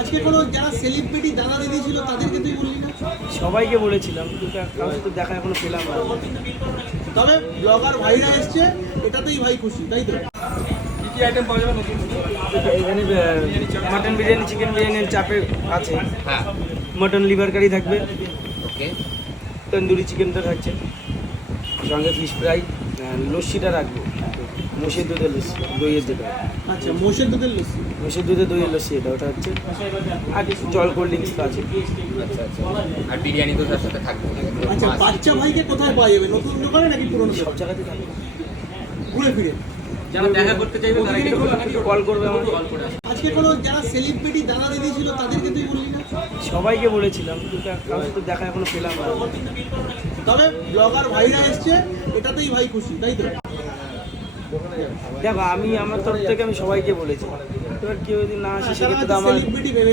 আজকে কোনো যারা সেলিব্রিটি দাদা দিদি ছিল তাদেরকে তুই বললি না? সবাইকে বলেছিলাম কিন্তু কারোর সাথে দেখা এখনো পেলাম না। তবে ব্লগার ভাইরা এসছে, এটাতেই ভাই খুশি, তাই তো? কি আইটেম পাওয়া যাবে নতুন? এখানে মাটন বিরিয়ানি, চিকেন বিরিয়ানির চাপে আছে। হ্যাঁ, মটন লিভার কারি থাকবে, ওকে। তন্দুরি চিকেনটা থাকছে, সঙ্গে ফিশ ফ্রাই, লস্যিটা রাখবো, মোষের দুধের লস্যি, দইয়ের যেটা, আচ্ছা, মোষের দুধের লস্যি। মোষের দুধের দইয়ের লস্যি, ওটা হচ্ছে। আর কিছু জল কোল্ড ড্রিঙ্কস তো আছে। আচ্ছা আচ্ছা। আর বিরিয়ানি তো তার সাথে থাকবে। আচ্ছা, বাচ্চা ভাইকে কোথায় পাওয়া যাবে? নতুন দোকানে নাকি পুরনো সব দোকানে? জায়গাতে থাকবে। ঘুরে ফিরে যারা দেখা করতে চাইবে তারা কল করবে আমার। কল করে আসবে। আজকে কোনো যারা সেলিব্রিটি দাদা দিদি ছিল তাদেরকে তুই বললি না? সবাইকে বলেছিলাম কিন্তু কারোর সাথে দেখা এখনো পেলাম না। তবে ব্লগার ভাইরা এসছে, এটাতেই ভাই খুশি, তাই তো? দেখো, আমি আমার তরফ থেকে আমি সবাইকে বলেছি, এবার কেউ যদি না আসে তারা সেক্ষেত্রে তো আমার সেলিব্রিটি ভেবে